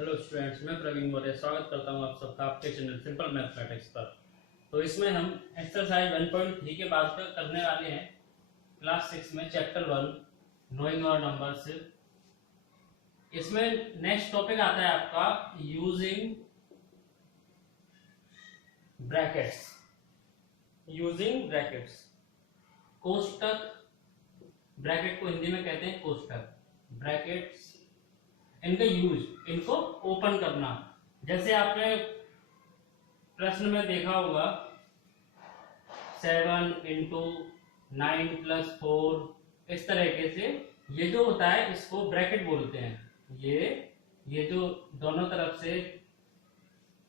Hello students, मैं प्रवीण मौर्य स्वागत करता हूं आप सबका आपके चैनल सिंपल मैथमेटिक्स पर। तो इसमें हम एक्सरसाइज 1.3 के बाद करने वाले हैं क्लास 6 में चैप्टर 1 नोइंग और नंबर्स। इसमें नेक्स्ट टॉपिक आता है आपका यूजिंग ब्रैकेट्स। यूजिंग ब्रैकेट्स, कोष्टक। ब्रैकेट को हिंदी में कहते हैं कोष्टक। ब्रैकेट्स, इनका यूज, इनको ओपन करना। जैसे आपने प्रश्न में देखा होगा 7 इंटू 9 प्लस 4, इस तरीके से ये जो होता है इसको ब्रैकेट बोलते हैं। ये जो दोनों तरफ से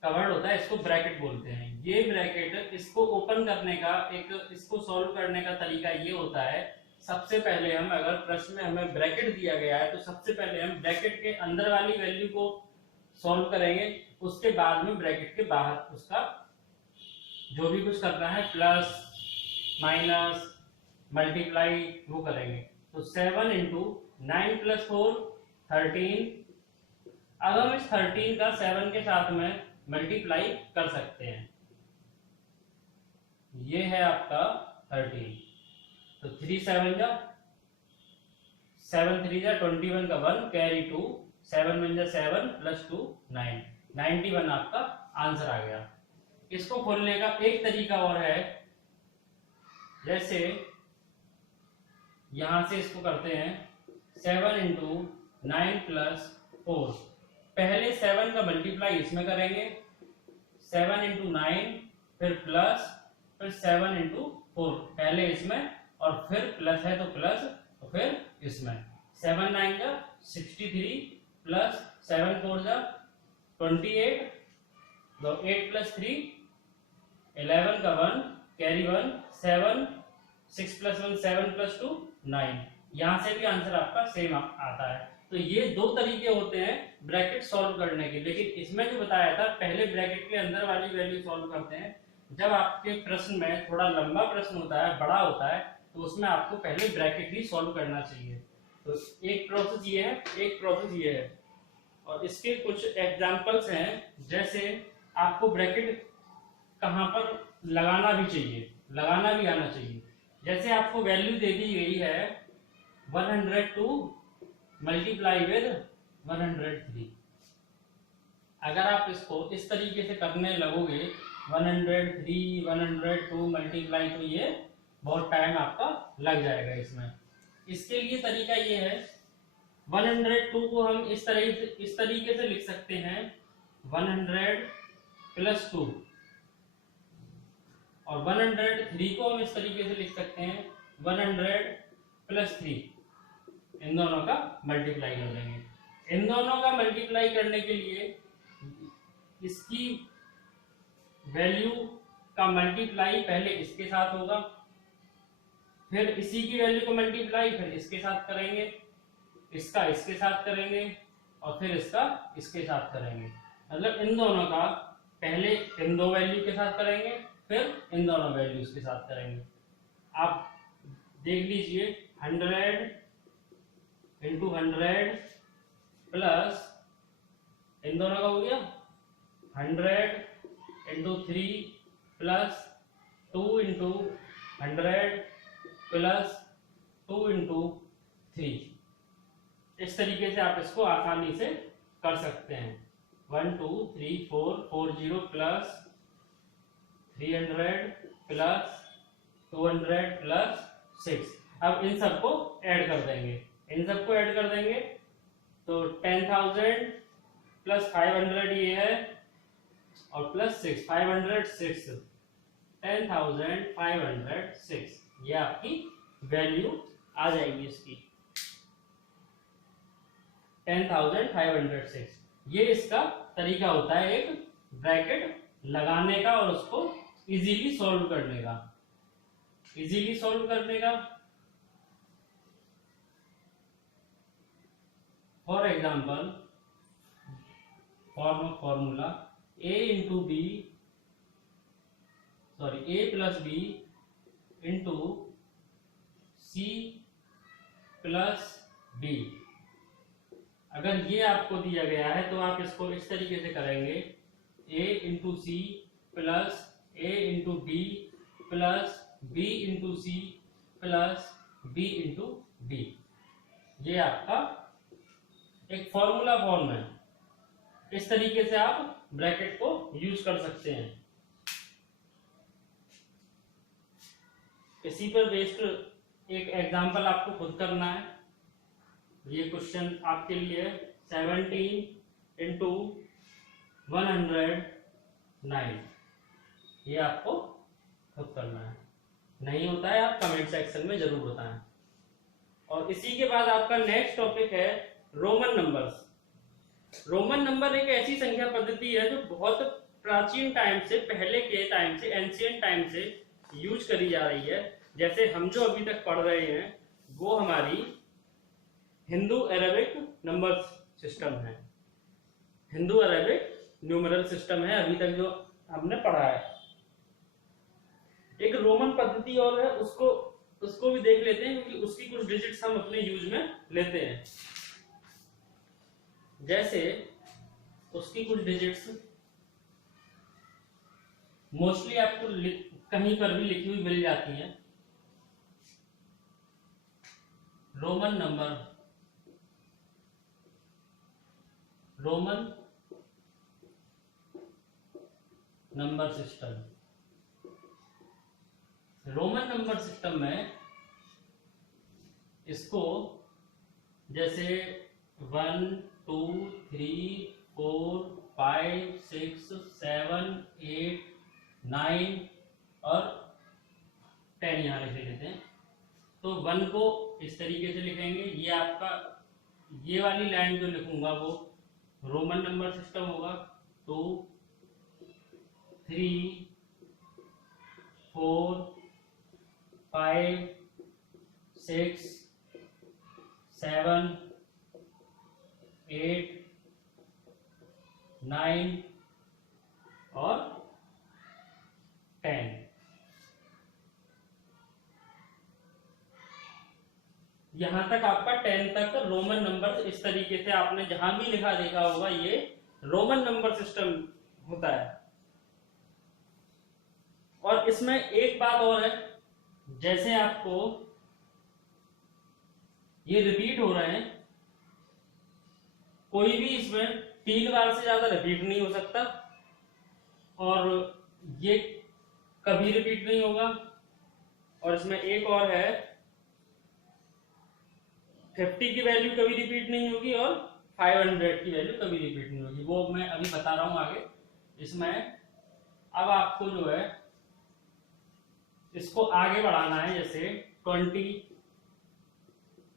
कवर्ड होता है इसको ब्रैकेट बोलते हैं। ये ब्रैकेट, इसको ओपन करने का इसको सॉल्व करने का तरीका ये होता है, सबसे पहले हम, अगर प्रश्न में हमें ब्रैकेट दिया गया है तो सबसे पहले हम ब्रैकेट के अंदर वाली वैल्यू को सॉल्व करेंगे, उसके बाद में ब्रैकेट के बाहर उसका जो भी कुछ करना है, प्लस माइनस मल्टीप्लाई, वो करेंगे। तो 7 इंटू 9 प्लस 4 13। अब हम इस 13 का 7 के साथ में मल्टीप्लाई कर सकते हैं। ये है आपका 13। तो 3 7 जा 7 3 जा 21 का 1 कैरी 2 7 1 जा 7 प्लस 2 9 91 आपका आंसर आ गया। इसको खोलने का एक तरीका और है, जैसे यहां से इसको करते हैं 7 इंटू 9 प्लस 4। पहले 7 का मल्टीप्लाई इसमें करेंगे, 7 इंटू 9, फिर प्लस, फिर 7 इंटू 4 पहले इसमें, और फिर प्लस है तो प्लस, तो फिर इसमें 7 9 जा 63 प्लस 7 4 जा 28, तो 8 प्लस 3 11 का 1 कैरी 1 7 6 प्लस 1 7 प्लस 2 9। यहां से भी आंसर आपका सेम आता है। तो ये दो तरीके होते हैं ब्रैकेट सॉल्व करने के। लेकिन इसमें जो बताया था, पहले ब्रैकेट के अंदर वाली वैल्यू सॉल्व करते हैं। जब आपके प्रश्न में थोड़ा लंबा प्रश्न होता है, बड़ा होता है, तो उसमें आपको पहले ब्रैकेट ही सॉल्व करना चाहिए। तो एक प्रोसेस ये है, एक प्रोसेस ये है, और इसके कुछ एग्जांपल्स हैं। जैसे आपको ब्रैकेट कहां पर लगाना भी चाहिए, लगाना भी आना चाहिए। जैसे आपको वैल्यू दे दी गई है 102 मल्टीप्लाई विद 103। अगर आप इसको इस तरीके से करने लगोगे 103 102 मल्टीप्लाई, तो ये बहुत टाइम आपका लग जाएगा इसमें। इसके लिए तरीका ये है, 102 को हम इस तरीके से लिख सकते हैं 100 प्लस 2, और 103 को हम इस तरीके से लिख सकते हैं 100 प्लस 3। इन दोनों का मल्टीप्लाई कर देंगे। इन दोनों का मल्टीप्लाई करने के लिए इसकी वैल्यू का मल्टीप्लाई पहले इसके साथ होगा, फिर इसी की वैल्यू को मल्टीप्लाई फिर इसके साथ करेंगे, इसका इसके साथ करेंगे, और फिर इसका इसके साथ करेंगे। मतलब इन दोनों का पहले इन दो वैल्यू के साथ करेंगे, फिर इन दोनों वैल्यूज के साथ करेंगे। आप देख लीजिए 100 इंटू 100 प्लस, इन दोनों का हो गया 100 into 3 plus 2 into 100 plus 2 into 3। इस तरीके से आप इसको आसानी से कर सकते हैं। 1 2 3 4 40 प्लस 300 प्लस 200 प्लस 6। अब इन सबको ऐड कर देंगे, इन सबको ऐड कर देंगे तो 10,000 प्लस 500 ये है, और प्लस 6 506, 10,506 ये आपकी वैल्यू आ जाएगी इसकी, 10,506। ये इसका तरीका होता है एक ब्रैकेट लगाने का और उसको इजीली सॉल्व करने का, इजीली सॉल्व करने का। For example, formula a into B, sorry a plus B into C plus B. अगर ये आपको दिया गया है तो आप इसको इस तरीके से करेंगे, a into C plus a into B plus b into C plus b into D. ये आपका एक फॉर्मूला फॉर्म है। इस तरीके से आप ब्रैकेट को यूज कर सकते हैं। इसी पर बेस्ड एक एग्जांपल आपको खुद करना है। ये क्वेश्चन आपके लिए 17 इंटू 109, ये आपको खुद करना है। नहीं होता है आप कमेंट सेक्शन में जरूर बताएं। और इसी के बाद आपका नेक्स्ट टॉपिक है रोमन नंबर्स। रोमन नंबर एक ऐसी संख्या पद्धति है जो बहुत प्राचीन टाइम से, पहले के टाइम से, एंशिएंट टाइम से यूज करी जा रही है। जैसे हम जो अभी तक पढ़ रहे हैं वो हमारी हिंदू अरेबिक नंबर सिस्टम है, हिंदू अरेबिक न्यूमरल सिस्टम है अभी तक जो हमने पढ़ा है। एक रोमन पद्धति और है, उसको भी देख लेते हैं क्योंकि उसकी कुछ डिजिट्स हम अपने यूज में लेते हैं। जैसे उसकी कुछ डिजिट्स मोस्टली आपको कहीं पर भी लिखी हुई मिल जाती हैं। Roman number system. Roman number system में इसको जैसे 1 2 3 4 5 6 7 8 9 और 10 यहाँ लिख लेते हैं। तो 1 को इस तरीके से लिखेंगे। ये आपका ये वाली लाइन जो लिखूंगा वो रोमन नंबर सिस्टम होगा। 2 3 4 5 6 7 8 9 और 10। यहां तक आपका 10 तक रोमन नंबर इस तरीके से आपने जहां भी लिखा देखा होगा, ये रोमन नंबर सिस्टम होता है। और इसमें एक बात और है, जैसे आपको ये रिपीट हो रहे हैं, कोई भी इसमें 3 बार से ज्यादा रिपीट नहीं हो सकता और ये कभी रिपीट नहीं होगा। और इसमें एक और है, 50 की वैल्यू कभी रिपीट नहीं होगी और 500 की वैल्यू कभी रिपीट नहीं होगी। वो मैं अभी बता रहा हूं आगे। इसमें अब आपको जो है इसको आगे बढ़ाना है। जैसे 20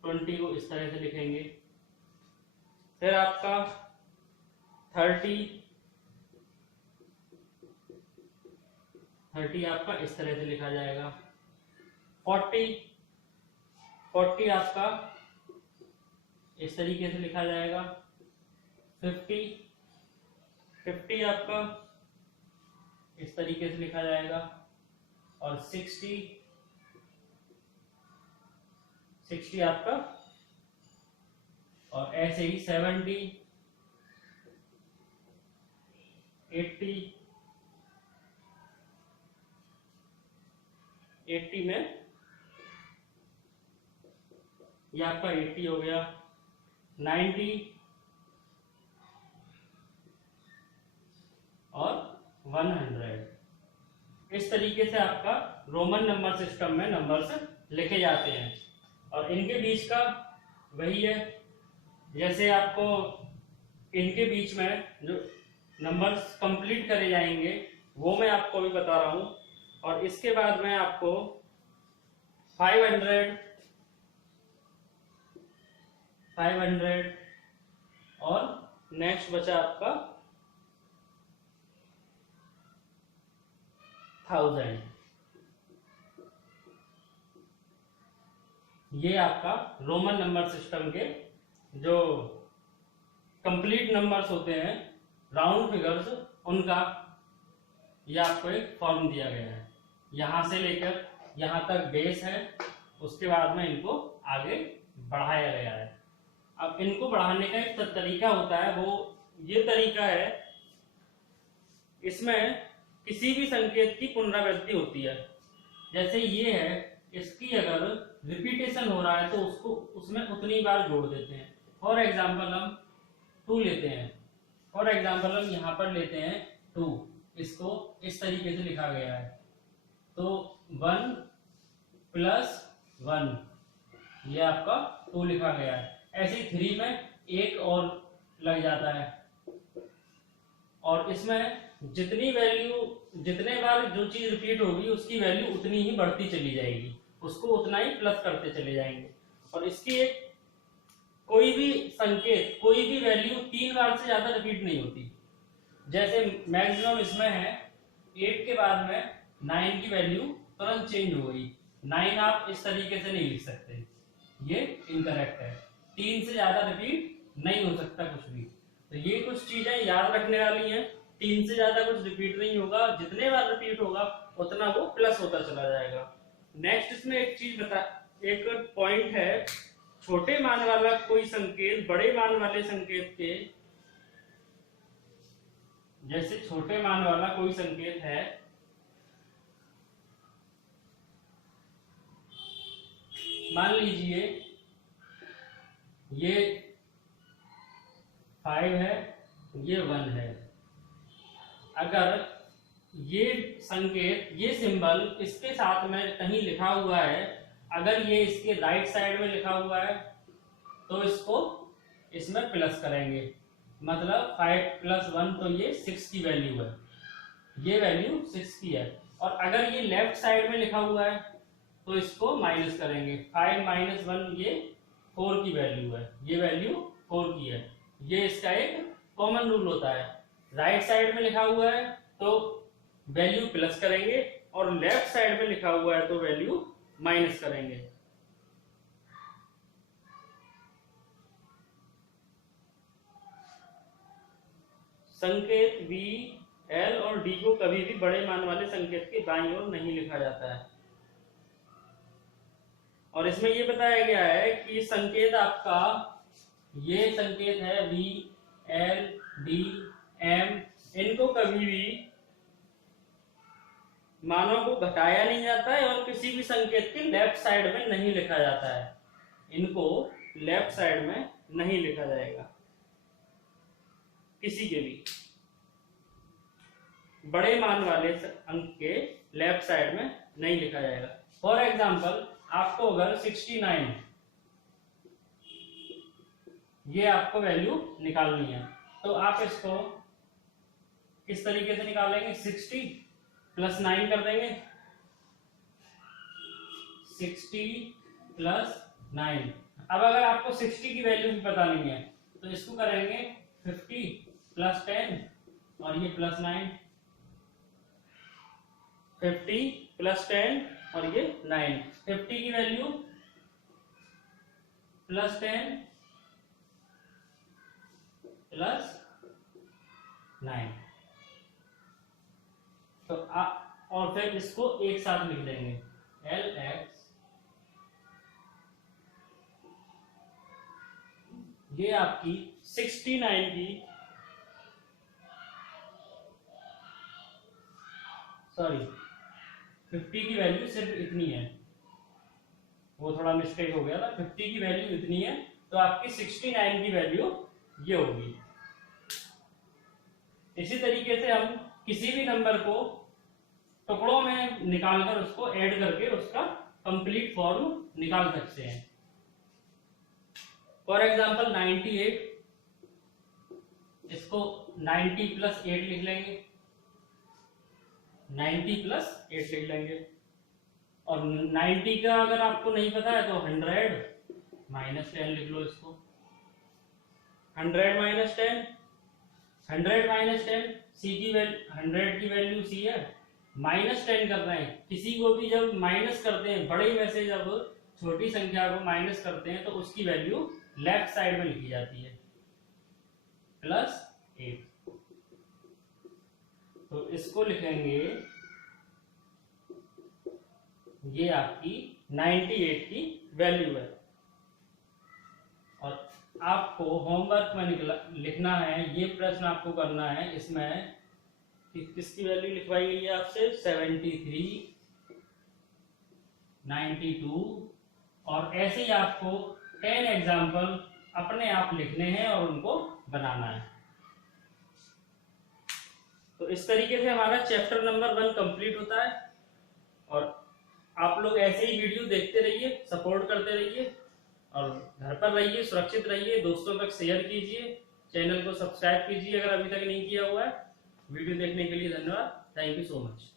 को इस तरह से लिखेंगे, फिर आपका 30 आपका इस तरह से लिखा जाएगा। 40 आपका इस तरीके से लिखा जाएगा। 50 आपका इस तरीके से लिखा जाएगा। और 60 आपका, और ऐसे ही 70 80 में ये आपका 80 हो गया। 90 और 100। इस तरीके से आपका रोमन नंबर सिस्टम में नंबर्स लिखे जाते हैं। और इनके बीच का वही है, जैसे आपको इनके बीच में जो नंबर्स कंप्लीट करे जाएंगे वो मैं आपको भी बता रहा हूं। और इसके बाद मैं आपको 500 और नेक्स्ट बचा आपका 1000। ये आपका रोमन नंबर सिस्टम के जो कंप्लीट नंबर्स होते हैं, राउंड फिगर्स, उनका ये आपको एक फॉर्म दिया गया है। यहां से लेकर यहां तक बेस है, उसके बाद में इनको आगे बढ़ाया गया है। अब इनको बढ़ाने का एक तरीका होता है, वो ये तरीका है, इसमें किसी भी संकेत की पुनरावृत्ति होती है। जैसे ये है, इसकी अगर रिपीटेशन हो रहा है तो उसको उसमें उतनी बार जोड़ देते हैं। फॉर एग्जाम्पल हम 2 लेते हैं, फॉर एग्जाम्पल हम यहाँ पर लेते हैं 2, इसको इस तरीके से लिखा गया है, तो 1 + 1 ये आपका 2 लिखा गया है। ऐसे ही 3 में एक और लग जाता है, और इसमें जितनी वैल्यू, जितने बार जो चीज रिपीट होगी उसकी वैल्यू उतनी ही बढ़ती चली जाएगी, उसको उतना ही प्लस करते चले जाएंगे। और इसकी एक कोई भी संकेत, कोई भी वैल्यू 3 बार से ज्यादा रिपीट नहीं होती। जैसे मैक्सिमम इसमें है 8 के बाद में 9 की वैल्यू तुरंत चेंज हो गई, 9 आप इस तरीके से नहीं लिख सकते, ये इनकरेक्ट है। 3 से ज्यादा रिपीट नहीं हो सकता कुछ भी। तो ये कुछ चीजें याद रखने वाली हैं। 3 से ज्यादा कुछ रिपीट नहीं होगा, जितने बार रिपीट होगा उतना वो प्लस होता चला जाएगा। नेक्स्ट इसमें एक चीज एक पॉइंट है, छोटे मान वाला कोई संकेत बड़े मान वाले संकेत के, जैसे छोटे मान वाला कोई संकेत है, मान लीजिए ये 5 है, ये 1 है। अगर ये संकेत, ये सिंबल इसके साथ में कहीं लिखा हुआ है, अगर ये इसके राइट साइड में लिखा हुआ है तो इसको इसमें प्लस करेंगे, मतलब 5 + 1 तो ये 6 की वैल्यू है, ये वैल्यू 6 की है। और अगर ये लेफ्ट साइड में लिखा हुआ है तो इसको माइनस करेंगे, 5 - 1 ये 4 की वैल्यू है, ये वैल्यू 4 की है। ये इसका एक कॉमन रूल होता है, राइट साइड में लिखा हुआ है तो वैल्यू प्लस करेंगे, और लेफ्ट साइड में लिखा हुआ है तो वैल्यू माइनस करेंगे। संकेत V, L और D को कभी भी बड़े मान वाले संकेत के बाईं ओर नहीं लिखा जाता है। और इसमें ये बताया गया है कि संकेत आपका, ये संकेत है V, L, D, M, इनको कभी भी मानों को घटाया नहीं जाता है और किसी भी संकेत के लेफ्ट साइड में नहीं लिखा जाता है, इनको लेफ्ट साइड में नहीं लिखा जाएगा, किसी के भी बड़े मान वाले अंक के लेफ्ट साइड में नहीं लिखा जाएगा। फॉर एग्जाम्पल आपको अगर 69 ये आपको वैल्यू निकालनी है, तो आप इसको किस तरीके से निकालेंगे, 60 + 9 कर देंगे, 60 + 9। अब अगर आपको 60 की वैल्यू भी पता नहीं है तो इसको करेंगे 50 + 10 और ये +9, 50 + 10 और ये 9। 50 की वैल्यू +10 + 9, तो और फिर इसको एक साथ लिख देंगे, LX, ये आपकी 69 की, सॉरी 50 की वैल्यू सिर्फ इतनी है, वो थोड़ा मिस्टेक हो गया था, 50 की वैल्यू इतनी है, तो आपकी 69 की वैल्यू ये होगी। इसी तरीके से हम किसी भी नंबर को टुकड़ों में निकालकर उसको ऐड करके उसका कंप्लीट फॉर्म निकाल सकते हैं। फॉर एग्जांपल 98, इसको 90 + 8 लिख लेंगे, 90 + 8 लिख लेंगे। और 90 का अगर आपको नहीं पता है तो 100 - 10 लिख लो इसको, 100 - 10, 100 - 10, सी की वैल्यू, 100 की वैल्यू सी है, -10 कर रहे हैं। किसी को भी जब माइनस करते हैं, बड़े में से जब छोटी संख्या को माइनस करते हैं तो उसकी वैल्यू लेफ्ट साइड में लिखी जाती है, +8। तो इसको लिखेंगे, ये आपकी 98 की वैल्यू है। और आपको होमवर्क में लिखना है, ये प्रश्न आपको करना है। इसमें किसकी वैल्यू लिखवाई गई है आपसे, 73, 92, और ऐसे ही आपको 10 एग्जाम्पल अपने आप लिखने हैं और उनको बनाना है। तो इस तरीके से हमारा चैप्टर नंबर 1 कंप्लीट होता है। और आप लोग ऐसे ही वीडियो देखते रहिए, सपोर्ट करते रहिए, और घर पर रहिए, सुरक्षित रहिए, दोस्तों तक शेयर कीजिए, चैनल को सब्सक्राइब कीजिए अगर अभी तक नहीं किया हुआ है। वीडियो देखने के लिए धन्यवाद। Thank you so much.